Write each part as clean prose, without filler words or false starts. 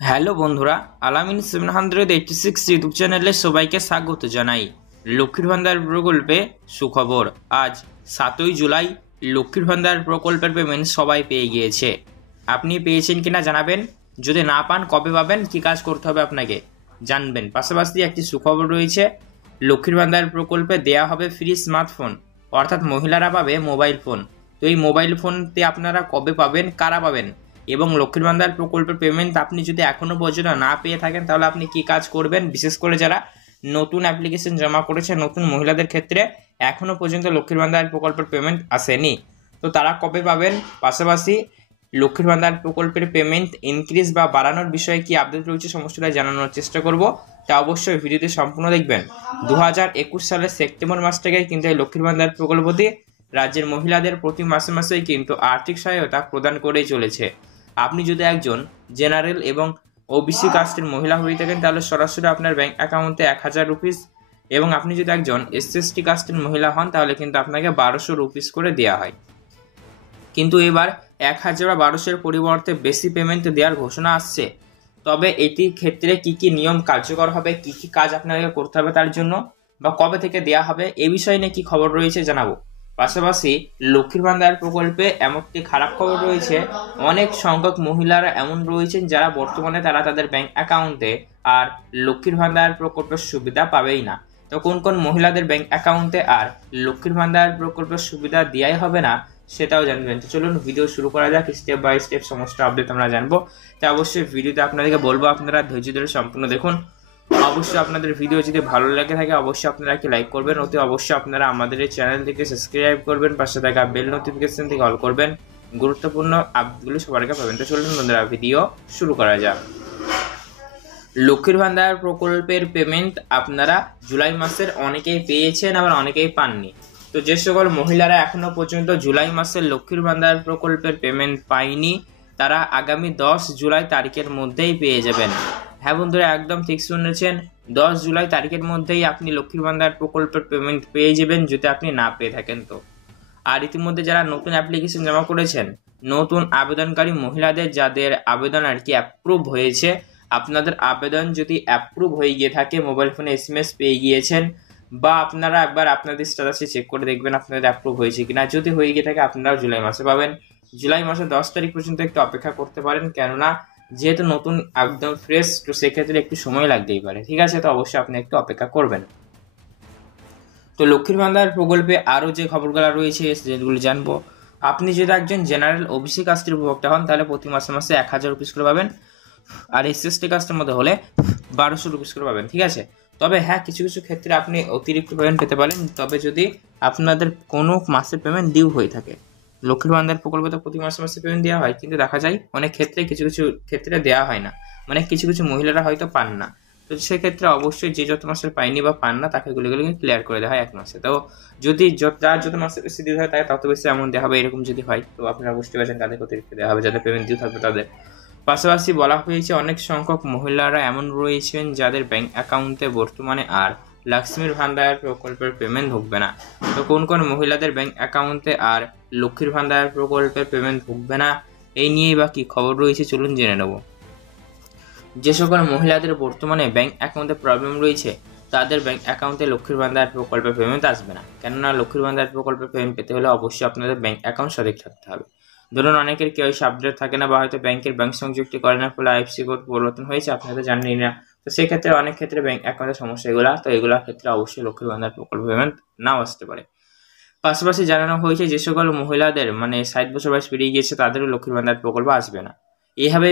Hello বন্ধুরা, আলামিন 786 YouTube চ্যানেলে সবাইকে স্বাগত জানাই। লক্ষ্মীর ভান্ডার প্রকল্পে সুখবর। আজ 7ই জুলাই লক্ষ্মীর ভান্ডার প্রকল্পের পেমেন্ট সবাই পেয়ে গিয়েছে। আপনি পেয়েছেন কিনা জানাবেন। যদি না পান কবে পাবেন, কি কাজ করতে হবে আপনাকে জানবেন। পাশাপাশি একটি সুখবর রয়েছে, লক্ষ্মীর ভান্ডার প্রকল্পে দেয়া হবে ফ্রি স্মার্টফোন, অর্থাৎ মহিলারা পাবে মোবাইল ফোন। তো এই মোবাইল ফোনটি আপনারা কবে পাবেন, কারা পাবেন, এবং লক্ষ্মীর ভান্ডার প্রকল্পের পেমেন্ট আপনি যদি এখনো পর্যন্ত না পেয়ে থাকেন তাহলে আপনি কি কাজ করবেন। বিশেষ করে যারা নতুন অ্যাপ্লিকেশন জমা করেছে, নতুন মহিলাদের ক্ষেত্রে এখনো পর্যন্ত লক্ষ্মীর ভান্ডার প্রকল্পের পেমেন্ট আসেনি, তো তারা কবে পাবেন। পাশাপাশি লক্ষ্মীর ভান্ডার প্রকল্পের পেমেন্ট ইনক্রিজ বা বাড়ানোর বিষয়ে কি আপডেট রয়েছে সমস্তটা জানানোর চেষ্টা করব। তা অবশ্যই ভিডিওটি সম্পূর্ণ দেখবেন। 2021 সালের সেপ্টেম্বর মাস থেকে কিন্তু এই লক্ষ্মীর ভান্ডার প্রকল্পটি রাজ্যের মহিলাদের প্রতি মাসে মাসেই কিন্তু আর্থিক সহায়তা প্রদান করেই চলেছে। আপনি যদি একজন জেনারেল এবং ওবিসি কাস্টের মহিলা হয়ে থাকেন তাহলে সরাসরি আপনার ব্যাংক অ্যাকাউন্টে 1000 রুপিস, এবং আপনি যদি একজন এসসি কাস্টের মহিলা হন তাহলে কিন্তু আপনাকে 1200 রুপিস করে দেওয়া হয়। কিন্তু এবার 1000 বা 1200-এর পরিবর্তে বেশি পেমেন্ট দেওয়ার ঘোষণা আসছে। তবে এটির ক্ষেত্রে কি কি নিয়ম কার্যকর হবে, কি কি কাজ আপনাকে করতে হবে তার জন্য, বা কবে থেকে দেওয়া হবে, এই বিষয় নিয়ে কি খবর রয়েছে জানাবো। পাশাপাশি লক্ষ্মীর ভান্ডার প্রকল্পে এমন একটি খারাপ খবর রয়েছে, অনেক সংখ্যক মহিলারা এমন রয়েছেন যারা বর্তমানে তাদের ব্যাংক অ্যাকাউন্টে আর লক্ষ্মীর ভান্ডার প্রকল্পের সুবিধা পাবেই না। তো কোন কোন মহিলাদের ব্যাংক অ্যাকাউন্টে আর লক্ষ্মীর ভান্ডার প্রকল্পের সুবিধা দেওয়াই হবে না সেটাও জানবেন। তো চলুন ভিডিও শুরু করা যাক, স্টেপ বাই স্টেপ সমস্ত আপডেট আমরা জানবো। তাই অবশ্যই ভিডিওতে আপনাদেরকে বলবো আপনারা ধৈর্য ধরে সম্পূর্ণ দেখুন। অবশ্যই আপনাদের ভিডিও যদি ভালো লাগে থাকে অবশ্যই আপনারা একটি লাইক করবেন, অতি অবশ্যই আপনারা আমাদের এই চ্যানেলটিকে সাবস্ক্রাইব করবেন, পাশে থাকা বেল নোটিফিকেশন থেকে অল করবেন, গুরুত্বপূর্ণ আপডেটগুলো সবার আগে পাবেন। তো চলুন বন্ধুরা ভিডিও শুরু করা যাক। লক্ষ্মীর ভান্ডার প্রকল্পের পেমেন্ট আপনারা জুলাই মাসের অনেকেই পেয়েছেন, আবার অনেকেই পাননি। তো যে সকল মহিলারা এখনো পর্যন্ত জুলাই মাসের লক্ষ্মীর ভান্ডার প্রকল্পের পেমেন্ট পায়নি তারা আগামী 10 জুলাই তারিখের মধ্যেই পেয়ে যাবেন। হ্যাঁ বন্ধুরা, একদম ঠিক শুনেছেন, 10 জুলাই তারিখের মধ্যেই আপনি লক্ষ্মীর ভান্ডার প্রকল্পের পেমেন্ট পেয়ে যাবেন যদি আপনি না পেয়ে থাকেন তো। আর ইতিমধ্যে যারা নতুন অ্যাপ্লিকেশন জমা করেছেন, নতুন আবেদনকারী মহিলাদের যাদের আবেদন আর কি অ্যাপ্রুভ হয়েছে, আপনাদের আবেদন যদি অ্যাপ্রুভ হয়ে গিয়ে থাকে, মোবাইল ফোনে এসএমএস পেয়ে গিয়েছেন, বা আপনারা একবার আপনাদের স্ট্যাটাসে চেক করে দেখবেন আপনাদের অ্যাপ্রুভ হয়েছে কিনা, যদি হয়ে গিয়ে থাকে আপনারাও জুলাই মাসে পাবেন। জুলাই মাসের 10 তারিখ পর্যন্ত একটু অপেক্ষা করতে পারেন, কেননা যেহেতু নতুন একদম ফ্রেশ, তো সেক্ষেত্রে একটু সময় লাগতেই পারে। ঠিক আছে, তো অবশ্যই আপনি একটু অপেক্ষা করবেন। তো লক্ষ্মীর ভান্ডার প্রকল্পে আরও যে খবরগুলো রয়েছে যেগুলো জানবো, আপনি যদি একজন জেনারেল ওবিসি কাস্টের উপভোক্তা হন তাহলে প্রতি মাসে মাসে 1000 রুপিস করে পাবেন, আর এসসি কাস্টের মধ্যে হলে 1200 রুপিস করে পাবেন। ঠিক আছে, তবে হ্যাঁ, কিছু কিছু ক্ষেত্রে আপনি অতিরিক্ত পেমেন্ট পেতে পারেন, তবে যদি আপনাদের কোনো মাসের পেমেন্ট ডিউ হয়ে থাকে। লক্ষ্মীর ভান্ডার প্রকল্পে তো প্রতি মাসে মাসে পেমেন্ট দেওয়া হয়, কিন্তু দেখা যায় অনেক ক্ষেত্রে কিছু কিছু ক্ষেত্রে দেওয়া হয় না, মানে কিছু কিছু মহিলারা হয়তো পান না। তো সেক্ষেত্রে অবশ্যই যে যত মাসের পায়নি বা পান না তাকে গুলিগুলিকে ক্লিয়ার করে দেওয়া হয় এক মাসে। তো যদি যার যত মাসে বেশি দিতে হয় তাকে তত বেশি অ্যামাউন্ট দেওয়া হবে, এরকম যদি হয় তো আপনারা বুঝতে পারছেন তাদেরকে অতিরিক্ত দেওয়া হবে, যাদের পেমেন্ট ডিউ থাকবে তাদের। পাশাপাশি বলা হয়েছে অনেক সংখ্যক মহিলারা এমন রয়েছেন যাদের ব্যাংক অ্যাকাউন্টে বর্তমানে আর লক্ষ্মীর ভান্ডার প্রকল্পের পেমেন্ট ঢুকবে না। তো কোন কোন মহিলাদের ব্যাংক অ্যাকাউন্টে আর লক্ষ্মীর ভান্ডার প্রকল্পের পেমেন্ট ঢুকবে না, এই নিয়েই বা কী খবর রয়েছে চলুন জেনে নেব। যে সকল মহিলাদের বর্তমানে ব্যাংক অ্যাকাউন্টে প্রবলেম রয়েছে তাদের ব্যাংক অ্যাকাউন্টে লক্ষ্মীর ভান্ডার প্রকল্পের পেমেন্ট আসবে না, কেননা লক্ষ্মীর ভান্ডার প্রকল্পের পেমেন্ট পেতে হলে অবশ্যই আপনাদের ব্যাংক অ্যাকাউন্ট সঠিক থাকতে হবে। ধরুন অনেকের কেউ আপডেট থাকে না, বা হয়তো ব্যাংক সংযুক্তি করে না, ফলে আইএফসি কোড পরিবর্তন হয়েছে আপনাদের জানেনই না। তো সেক্ষেত্রে অনেক ক্ষেত্রে ব্যাংক অ্যাকাউন্টের সমস্যা এগুলো, তো এগুলোর ক্ষেত্রে অবশ্যই লক্ষ্মীর ভান্ডার প্রকল্প পেমেন্ট নাও আসতে পারে। পাশাপাশি জানানো হয়েছে যে সকল মহিলাদের মানে 60 বছর বয়স পেরিয়ে গিয়েছে তাদেরও লক্ষ্মীর ভান্ডার প্রকল্প আসবে না। এইভাবে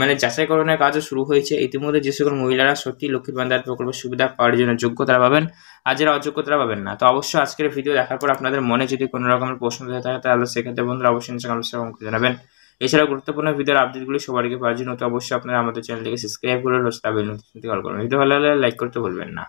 মানে যাচাইকরণের কাজও শুরু হয়েছে। ইতিমধ্যে যে সকল মহিলারা সত্যি লক্ষ্মীর ভান্ডার প্রকল্পের সুবিধা পাওয়ার জন্য যোগ্য তারা পাবেন, আর যারা অযোগ্য তারা পাবেন না। তো অবশ্যই আজকের ভিডিও দেখার পর আপনাদের মনে যদি কোনো রকমের প্রশ্ন থাকে তাহলে সেক্ষেত্রে বন্ধুরা অবশ্যই নিচে কমেন্ট বক্সে জানাবেন। এছাড়া গুরুত্বপূর্ণ ভিডিওর আপডেটগুলি সবার আগে পাওয়ার জন্য তো অবশ্যই আপনারা আমাদের চ্যানেলটিকে সাবস্ক্রাইব করে বেল নোটিফিকেশনটি অল করুন। ভিডিও ভালো লাগলে লাইক করতে ভুলবেন না।